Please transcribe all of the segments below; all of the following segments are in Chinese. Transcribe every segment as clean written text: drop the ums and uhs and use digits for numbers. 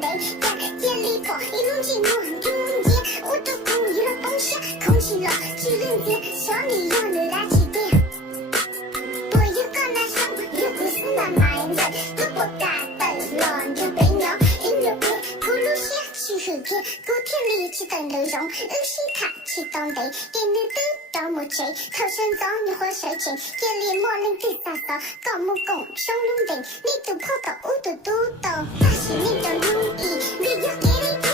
得在夜里跑，一路寂寞中间，我的故意了放下，空气了，只能点像你样的垃圾点。我有个男生，有故事那满人，都不大的乱着背鸟，音乐片，咕噜线，去河边，古田里去等内容，日西塔去当地，给你的到木锤，头上早你喝水前，夜里莫林的撒扫，搞木工上龙顶，你都跑到我的肚兜，发现你的如意，你要给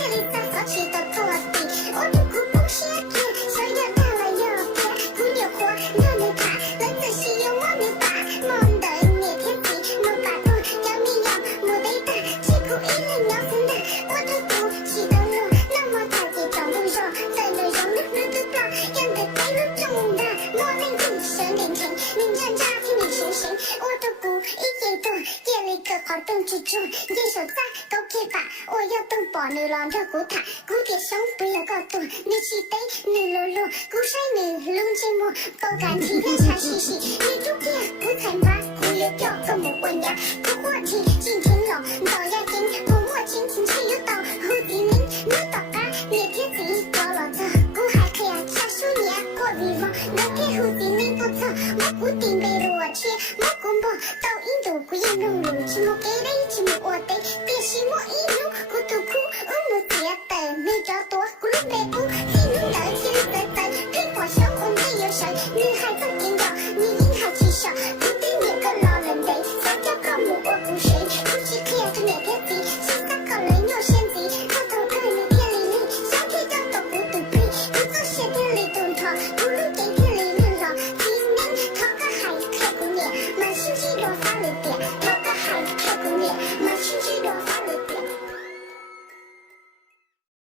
你撒扫去到拖地，我的古风夏天，小要大了要变，古牛火让你看，来自西游我没把，梦的灭天地，没把多要米养，没得打，只顾一人要死的，我的古气的路，那么大的长不上，在那上路路的道，养的背路中的，莫林一声聆听，名人家庭的星星，我的古一夜多，夜里可好等之中，一手在高铁吧，我要等把你让着古塔，古铁上不要搞多，你是得你露露，古山你龙寂寞，不敢提的茶兮兮，你主片古菜嘛，古也掉个木棍呀，古火题今天了，到呀今古墨今天只有到胡地宁，你到啊，你天气到了这，古海可呀下树年过日望，我给胡地宁不错，我古定被落切，我公婆到印度古印龙路，只莫给的只莫我的，别是莫一路古都苦，我莫别的没找多，古路没古。